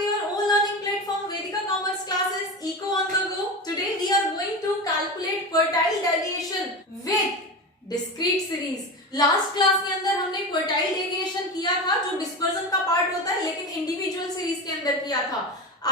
to your own learning platform Vedika Commerce classes Eco on the go. Today we are going to calculate quartile deviation with discrete series. Last class के अंदर हमने quartile deviation किया था जो dispersion का part होता है, लेकिन इंडिविजुअल सीरीज के अंदर किया था।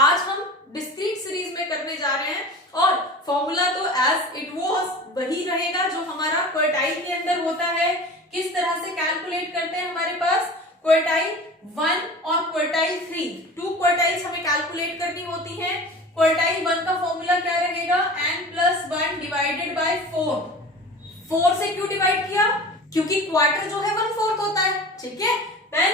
आज हम डिस्क्रीट सीरीज में करने जा रहे हैं और फॉर्मूला तो एज इट वाज वही रहेगा जो हमारा क्वार्टाइल के अंदर होता है। किस तरह से कैलकुलेट करते हैं, हमारे पास क्वार्टाइल 1 और क्वार्टाइल 3 टू क्वार्टाइल्स हमें कैलकुलेट करनी होती हैं। क्वार्टाइल 1 का फॉर्मूला क्या रहेगा, n+1 डिवाइडेड बाय 4 से क्यों डिवाइड किया, क्योंकि क्वार्टर जो है 1/4 होता है। ठीक है, देन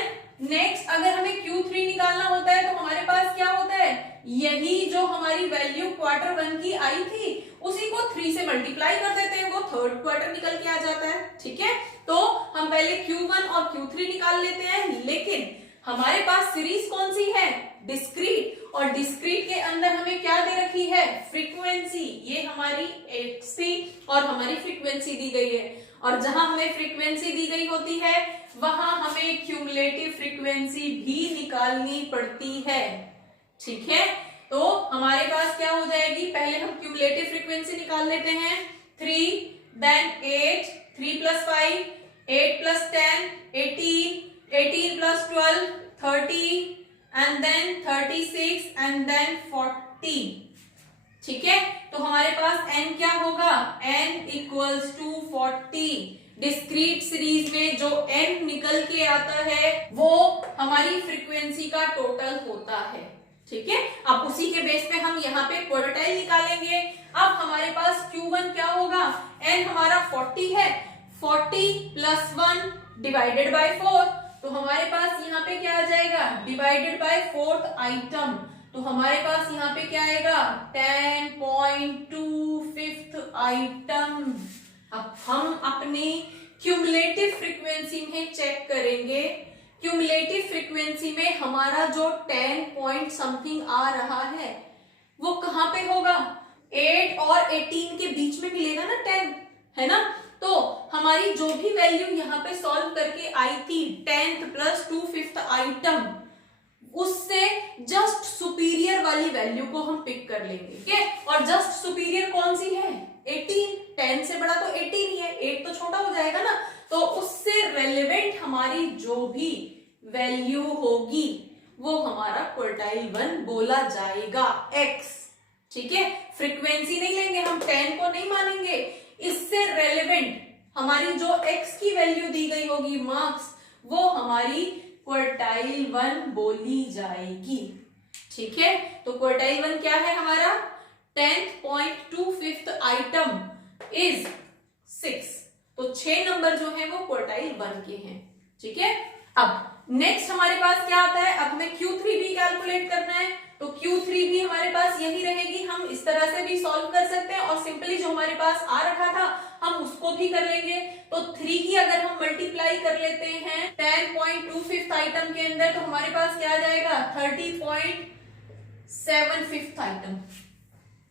नेक्स्ट अगर हमें Q3 निकालना होता है तो हमारे पास क्या होता है, यही जो हमारी वैल्यू क्वार्टर 1 की आई थी उसी को 3 से मल्टीप्लाई कर देते हैं, वो थर्ड क्वार्टर निकल के आ जाता है। ठीक है, तो हम पहले Q1 और Q3 निकाल लेते हैं, लेकिन हमारे पास सीरीज कौन सी है, डिस्क्रीट, और डिस्क्रीट के अंदर हमें क्या दे रखी है, फ्रीक्वेंसी। ये हमारी XC और हमारी फ्रीक्वेंसी दी गई है, और जहां हमें फ्रीक्वेंसी दी गई होती है वहां हमें क्यूमुलेटिव फ्रीक्वेंसी भी निकालनी पड़ती है। ठीक है, तो हमारे पास क्या हो जाएगी, पहले हम क्यूमुलेटिव फ्रीक्वेंसी निकाल लेते हैं। 3 then 8, 3 + 5 8 + 10 18 18 + 12 30 and then 36 and then 40। ठीक है, तो हमारे पास n क्या होगा, n = 40। डिस्क्रीट सीरीज में जो n निकल के आता है वो हमारी फ्रीक्वेंसी का टोटल होता है। ठीक है, अब उसी के बेस पे हम यहाँ पे क्वार्टाइल निकालेंगे। अब हमारे पास Q1 क्या होगा, n हमारा 40 है, 40 + 1 डिवाइडेड बाय 4, तो हमारे पास यहाँ पे क्या आ जाएगा, डिवाइडेड बाय 4th आइटम, तो हमारे पास यहाँ पे क्या आएगा, 10.2 5th आइटम। अब हम अपनी क्यूमुलेटिव फ्रीक्वेंसी में चेक करेंगे। क्यूमुलेटिव फ्रीक्वेंसी में हमारा जो 10 पॉइंट समथिंग आ रहा है वो कहां पे होगा, 8 और 18 के बीच में मिलेगा ना 10, है ना। तो हमारी जो भी वैल्यू यहाँ पे सॉल्व करके आई थी 10th + 2 5th आइटम, उससे जस्ट सुपीरियर वाली वैल्यू को हम पिक कर लेंगे। ठीक है, और जस्ट सुपीरियर कौन सी है, 18। 10 से बड़ा तो 18 ही है, 8 तो छोटा हो जाएगा ना, तो उससे रेलेवेंट हमारी जो भी वैल्यू होगी वो हमारा क्वार्टाइल 1 बोला जाएगा, x। ठीक है, फ्रीक्वेंसी नहीं लेंगे हम, 10 को नहीं मानेंगे, इससे रेलेवेंट हमारी जो x की वैल्यू दी गई होगी मार्क्स, वो हमारी क्वार्टाइल 1 बोली जाएगी। ठीक है, तो क्वार्टाइल 1 क्या है हमारा, 10.2 5th आइटम इज 6, तो 6 नंबर जो है वो क्वार्टाइल 1 के हैं। ठीक है, अब नेक्स्ट हमारे पास क्या आता है, अब हमें Q3 भी कैलकुलेट करना है, तो Q3 भी हमारे पास यही रहेगी। हम इस तरह से भी सॉल्व कर सकते हैं और सिंपली जो हमारे पास आ रखा था हम उसको भी कर लेंगे। तो 3 की अगर हम मल्टीप्लाई कर लेते हैं 10.2 5th आइटम के अंदर, तो हमारे पास क्या आ जाएगा, 30.7 5th आइटम।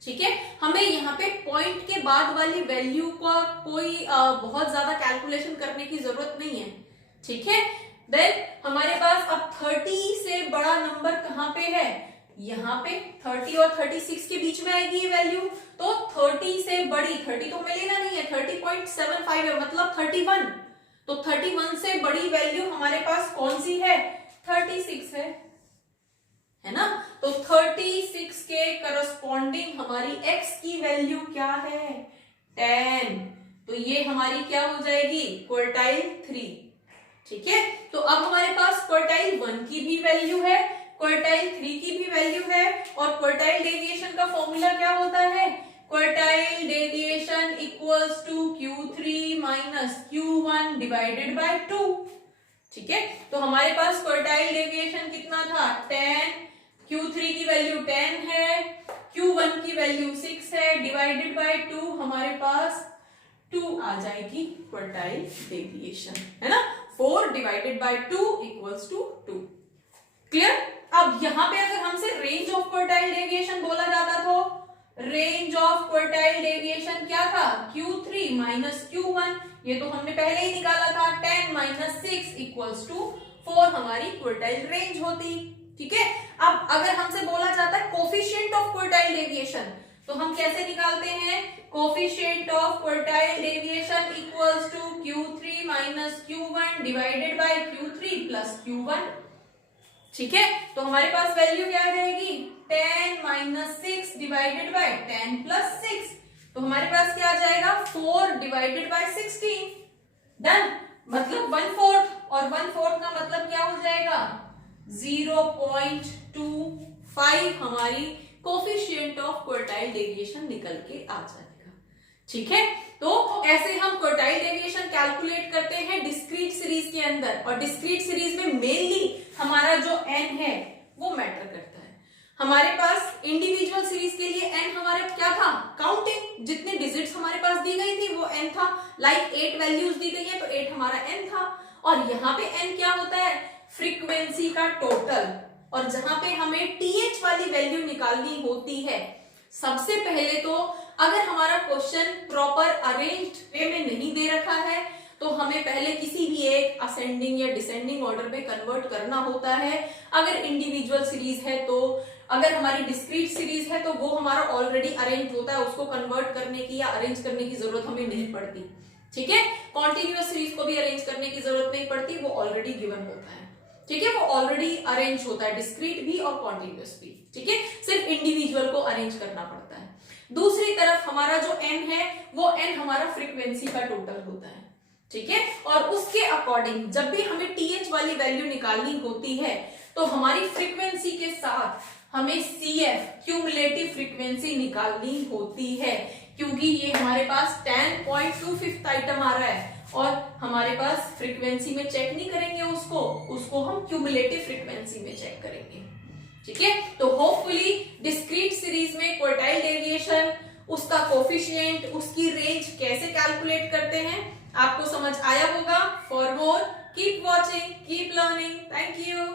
ठीक है, हमें यहाँ पे पॉइंट के बाद वाली वैल्यू का कोई बहुत ज्यादा कैलकुलेशन करने की जरूरत नहीं है। ठीक है, देन हमारे पास अब 30 से बड़ा नंबर कहाँ पे है, यहाँ पे 30 और 36 के बीच में आएगी ये वैल्यू, तो 30 से बड़ी, 30 तो हमें लेना नहीं है, 30.75 है, मतलब 31, तो 31 से बड़ी वैल्यू हमारे पास कौन सी है, 36 है ना। तो 36 के करस्पॉन्डिंग हमारी x की वैल्यू क्या है, 10, तो ये हमारी क्या हो जाएगी, क्वार्टाइल 3। ठीक है, तो अब हमारे पास क्वार्टाइल 1 की भी वैल्यू है, क्वार्टाइल 3 की भी वैल्यू है, और क्वार्टाइल डेविएशन का फॉर्मूला क्या होता है, quartile deviation = Q3 - Q1 divided bye 2। ठीक है, तो हमारे पास क्वार्टाइल डेविएशन कितना था, 10, Q3 की वैल्यू 10 है, Q1 की वैल्यू 6 है, डिवाइडेड बाय 2 हमारे पास 2 आ जाएगी क्वार्टाइल डेविएशन, है ना। 4 डिवाइडेड बाय 2 = 2। क्लियर। अब यहाँ पे अगर हमसे रेंज ऑफ क्वार्टाइल डेविएशन बोला जाता तो रेंज ऑफ क्वार्टाइल डेविएशन क्या था, Q3 - Q1, ये तो हमने पहले ही निकाला था, 10 - 6 = 4 हमारी क्वार्टाइल रेंज होती। ठीक है। अब अगर हमसे बोला जाता है कोफिशिएंट ऑफ क्वार्टाइल डेविएशन, तो हम कैसे निकालते हैं? Coefficient of quartile deviation equals to Q3 minus Q1 divided by Q3 plus Q1, ठीक है। तो हमारे पास वैल्यू क्या आ जाएगी? 10 माइनस 6 डिवाइडेड बाय 10 प्लस 6, तो हमारे पास क्या आ जाएगा? 4 डिवाइडेड बाय 16, डन। मतलब 1/4, और 1/4 का मतलब क्या हो जाएगा? 0.25 हमारी कोफिशिएंट ऑफ क्वार्टाइल डेविएशन निकल के आ जाएगा, ठीक है। तो ऐसे हम क्वार्टाइल डेविएशन कैलकुलेट करते हैं डिस्क्रीट सीरीज के अंदर, और डिस्क्रीट सीरीज में मेनली हमारा जो n है वो मैटर करता है। हमारे पास इंडिविजुअल सीरीज के लिए n हमारा क्या था? काउंटिंग, जितने डिजिट्स हमारे पास दी गई थी वो n था, लाइक 8 वैल्यूज दी गई है तो 8 हमारा n था। और यहाँ पे n क्या होता है? फ्रीक्वेंसी का टोटल। और जहां पे हमें th वाली वैल्यू निकालनी होती है, सबसे पहले तो अगर हमारा क्वेश्चन प्रॉपर अरेंज्ड वे में नहीं दे रखा है तो हमें पहले किसी भी एक असेंडिंग या डिसेंडिंग ऑर्डर में कन्वर्ट करना होता है। अगर इंडिविजुअल सीरीज है तो, अगर हमारी डिस्क्रीट सीरीज है तो वो हमारा ऑलरेडी अरेंज होता है, उसको कन्वर्ट करने की या अरेंज करने की जरूरत हमें नहीं पड़ती, ठीक है। कॉन्टिन्यूअस सीरीज को भी अरेंज करने की जरूरत नहीं पड़ती, वो ऑलरेडी गिवन होता है, ठीक है। वो ऑलरेडी अरेंज होता है, डिस्क्रीट भी और कॉन्टिन्यूअस भी, ठीक है। सिर्फ इंडिविजुअल को अरेंज करना पड़ता है। दूसरी तरफ हमारा जो n है वो n हमारा फ्रीक्वेंसी का टोटल होता है, ठीक है। और उसके अकॉर्डिंग जब भी हमें th वाली वैल्यू निकालनी होती है तो हमारी फ्रीक्वेंसी के साथ हमें CF क्यूमुलेटिव फ्रीक्वेंसी निकालनी होती है, क्योंकि ये हमारे पास 10.25 आइटम आ रहा है और हमारे पास फ्रीक्वेंसी में चेक नहीं करेंगे उसको हम क्यूमुलेटिव फ्रीक्वेंसी में चेक करेंगे, ठीक है। तो होपफुली डिस्क्रीट सीरीज में क्वार्टाइल डेविएशन, उसका कोफिशिएंट, उसकी रेंज कैसे कैलकुलेट करते हैं आपको समझ आया होगा। For more keep watching, keep learning. Thank you.